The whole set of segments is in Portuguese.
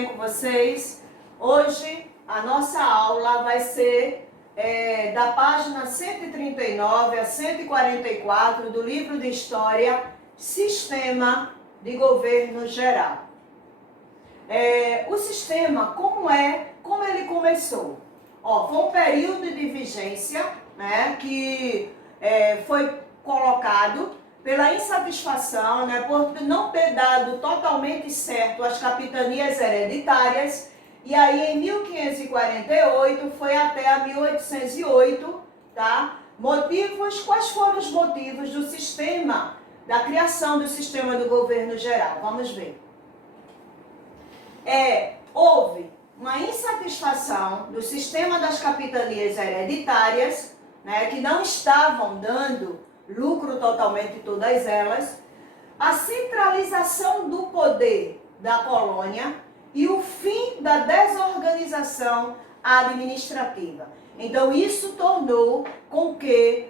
bem com vocês? Hoje a nossa aula vai ser da página 139 a 144 do livro de História, Sistema de Governo Geral. O sistema, como ele começou? Foi um período de vigência, né, que foi colocado pela insatisfação, né, por não ter dado totalmente certo as capitanias hereditárias, e aí em 1548 foi até 1808, tá? Quais foram os motivos do sistema, da criação do sistema do governo geral? Vamos ver. Houve uma insatisfação do sistema das capitanias hereditárias, né, que não estavam dando lucro totalmente todas elas, a centralização do poder da colônia e o fim da desorganização administrativa. Então isso tornou com que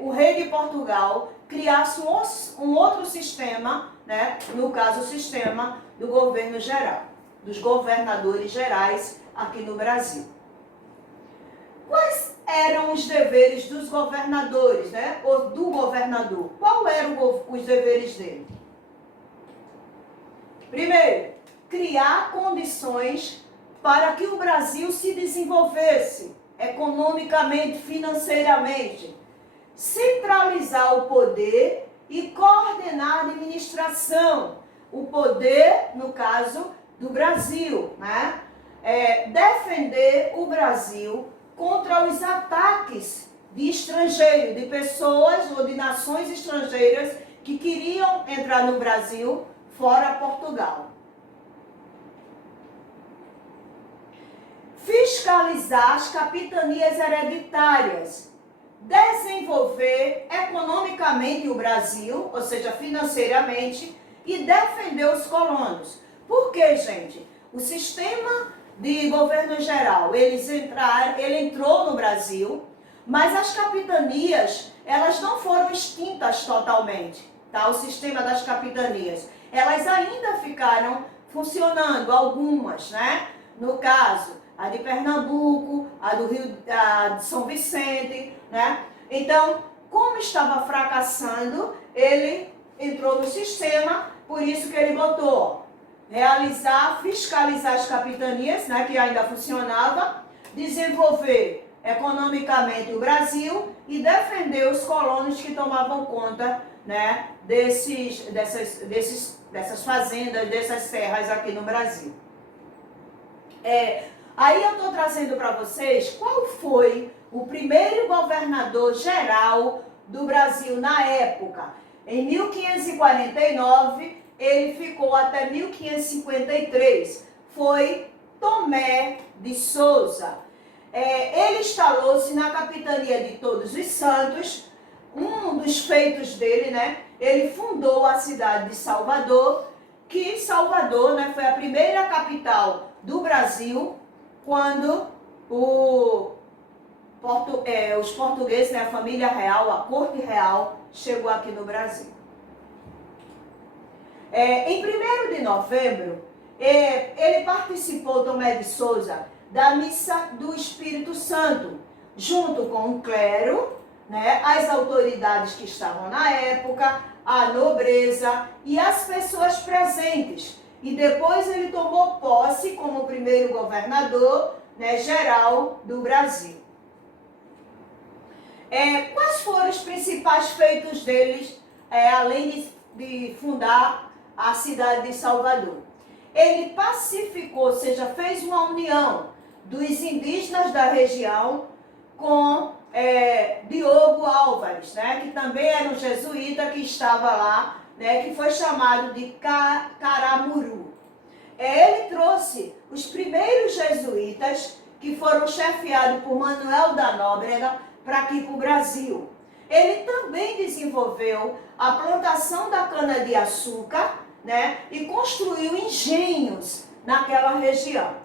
o rei de Portugal criasse um outro sistema, né, no caso o sistema do governo geral, dos governadores gerais aqui no Brasil. Quais eram os deveres dos governadores, né? Ou do governador? Qual eram os deveres dele? Primeiro, criar condições para que o Brasil se desenvolvesse economicamente, financeiramente, centralizar o poder e coordenar a administração, o poder, no caso, do Brasil, né? Defender o Brasil contra os ataques de estrangeiros, de pessoas ou de nações estrangeiras que queriam entrar no Brasil fora Portugal. Fiscalizar as capitanias hereditárias, desenvolver economicamente o Brasil, ou seja, financeiramente, e defender os colonos. Por quê, gente? O sistema de governo geral, ele entrou no Brasil, mas as capitanias, elas não foram extintas totalmente, tá? O sistema das capitanias, elas ainda ficaram funcionando, algumas, né? No caso, a de Pernambuco, a do Rio, a de São Vicente, né? Então, como estava fracassando, ele entrou no sistema, por isso que ele botou fiscalizar as capitanias, né, que ainda funcionava, desenvolver economicamente o Brasil e defender os colonos que tomavam conta, né, dessas fazendas, dessas terras aqui no Brasil. Aí eu estou trazendo para vocês qual foi o primeiro governador geral do Brasil na época. Em 1549, ele ficou até 1553. Foi Tomé de Souza. Ele instalou-se na capitania de Todos os Santos. Um dos feitos dele, né? Ele fundou a cidade de Salvador, que Salvador, né, foi a primeira capital do Brasil quando os portugueses, né, a família real, a corte real, chegou aqui no Brasil. Em 1º de novembro, ele participou, Tomé de Souza, da missa do Espírito Santo, junto com o clero, né, as autoridades que estavam na época, a nobreza e as pessoas presentes. E depois ele tomou posse como o primeiro governador, né, geral do Brasil. Quais foram os principais feitos deles, além de fundar a cidade de Salvador? Ele pacificou, ou seja, fez uma união dos indígenas da região com Diogo Álvares, né, que também era um jesuíta que estava lá, né, que foi chamado de Caramuru. Ele trouxe os primeiros jesuítas que foram chefiados por Manuel da Nóbrega para aqui para o Brasil. Ele também desenvolveu a plantação da cana-de-açúcar, né, e construiu engenhos naquela região.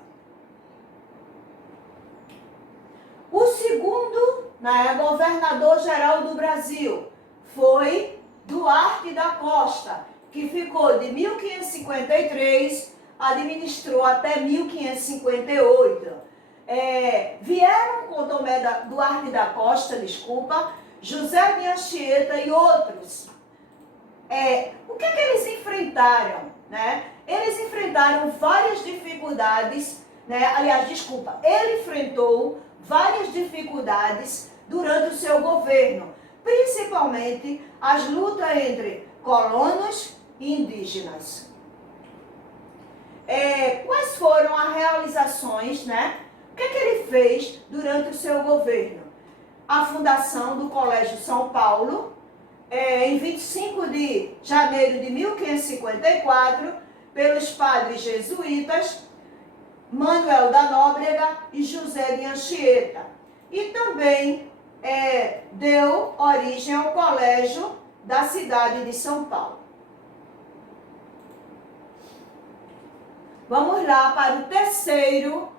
O segundo, né, governador-geral do Brasil foi Duarte da Costa, que ficou de 1553 administrou até 1558. Vieram com Tomé Duarte da Costa, José de Anchieta e outros. O que eles enfrentaram? Né? Eles enfrentaram várias dificuldades, né? Ele enfrentou várias dificuldades durante o seu governo, principalmente as lutas entre colonos e indígenas. Quais foram as realizações, né? O que ele fez durante o seu governo? A fundação do Colégio São Paulo, em 25 de janeiro de 1554, pelos padres jesuítas Manuel da Nóbrega e José de Anchieta. E também deu origem ao Colégio da cidade de São Paulo. Vamos lá para o terceiro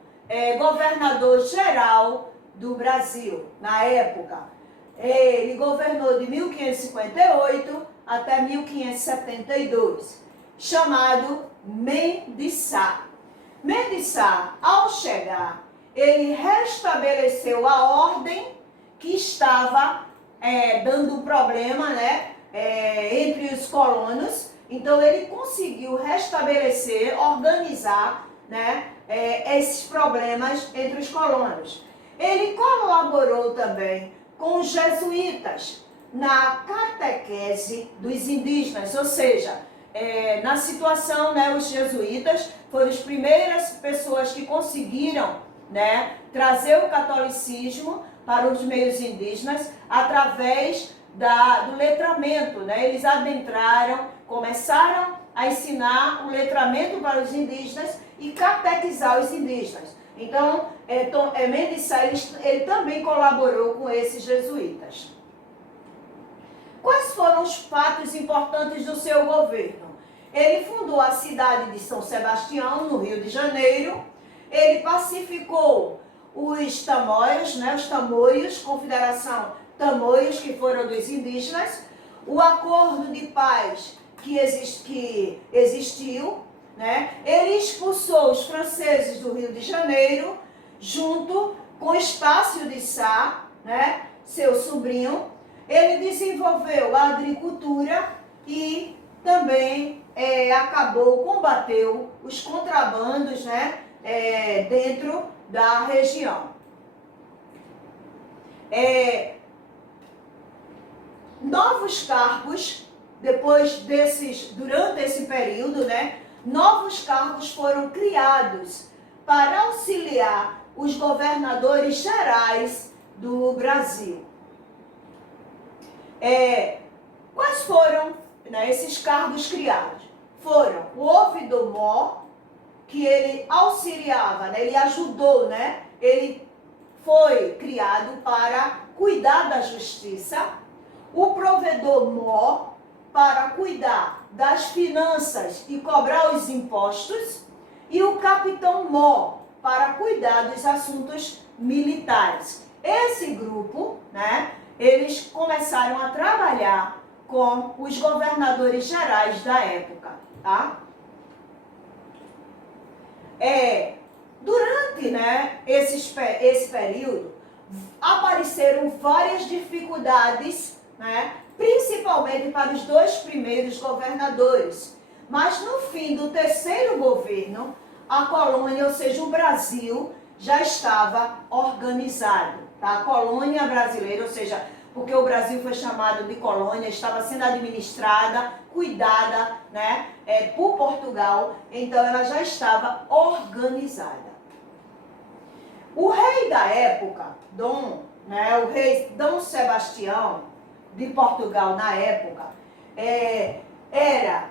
governador-geral do Brasil, na época. Ele governou de 1558 até 1572, chamado Mendes Sá. Mendes Sá, ao chegar, ele restabeleceu a ordem que estava dando problema, né, entre os colonos. Então, ele conseguiu restabelecer, organizar, né, esses problemas entre os colonos. Ele colaborou também com os jesuítas na catequese dos indígenas, ou seja, na situação, né, os jesuítas foram as primeiras pessoas que conseguiram, né, trazer o catolicismo para os meios indígenas através do letramento, né? Eles adentraram, começaram a ensinar o letramento para os indígenas e catequizar os indígenas. Então, Mendes Sá, ele também colaborou com esses jesuítas. Quais foram os fatos importantes do seu governo? Ele fundou a cidade de São Sebastião, no Rio de Janeiro. Ele pacificou os tamoios, né, os tamoios, Confederação Tamoios, que foram dos indígenas. O acordo de paz que existiu, né? Ele expulsou os franceses do Rio de Janeiro, junto com Estácio de Sá, né, seu sobrinho. Ele desenvolveu a agricultura e também combateu os contrabandos, né, dentro da região. Novos cargos, durante esse período, né, novos cargos foram criados para auxiliar os governadores gerais do Brasil. Quais foram, né, esses cargos criados? Foram o ouvidor-mor, que ele auxiliava, né, ele ajudou, né, ele foi criado para cuidar da justiça. O provedor-mor, para cuidar das finanças e cobrar os impostos. E o capitão-mor, para cuidar dos assuntos militares. Esse grupo, né, eles começaram a trabalhar com os governadores gerais da época, tá? Durante, né, esse período, apareceram várias dificuldades, né, principalmente para os dois primeiros governadores. Mas no fim do terceiro governo, a colônia, ou seja, o Brasil, já estava organizado. Tá? A colônia brasileira, ou seja, porque o Brasil foi chamado de colônia, estava sendo administrada, cuidada, né, por Portugal, então ela já estava organizada. O rei da época, o rei Dom Sebastião de Portugal na época, era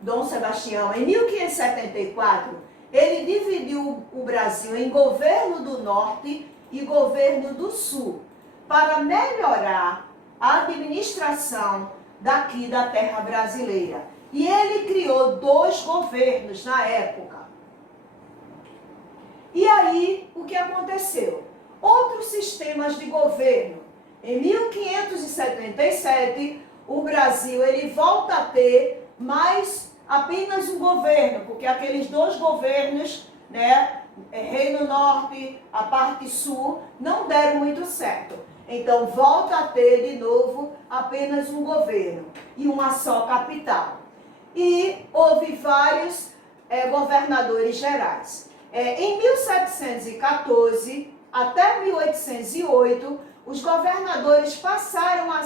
Dom Sebastião. Em 1574, ele dividiu o Brasil em governo do norte e governo do sul, para melhorar a administração daqui da terra brasileira. E ele criou 2 governos na época. E aí, o que aconteceu? Outros sistemas de governo. Em 1577, o Brasil ele volta a ter mais apenas um governo, porque aqueles dois governos, né, Reino Norte, a parte sul, não deram muito certo. Então volta a ter de novo apenas um governo e uma só capital. E houve vários governadores gerais. Em 1714 até 1808, os governadores passaram a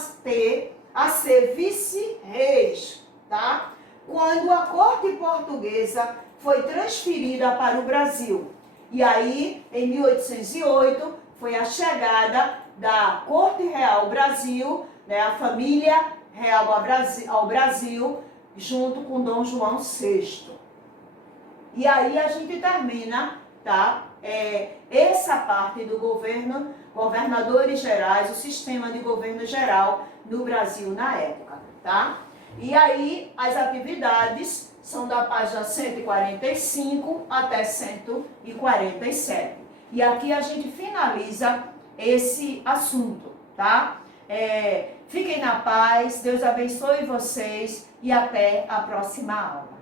ser vice-reis, tá? Quando a corte portuguesa foi transferida para o Brasil. E aí, em 1808, foi a chegada da Corte Real Brasil, né, a família real ao Brasil, junto com Dom João VI. E aí a gente termina, tá? Essa parte do governo, governadores gerais, o sistema de governo geral no Brasil na época, tá? E aí as atividades são da página 145 até 147. E aqui a gente finaliza esse assunto, tá? Fiquem na paz, Deus abençoe vocês e até a próxima aula.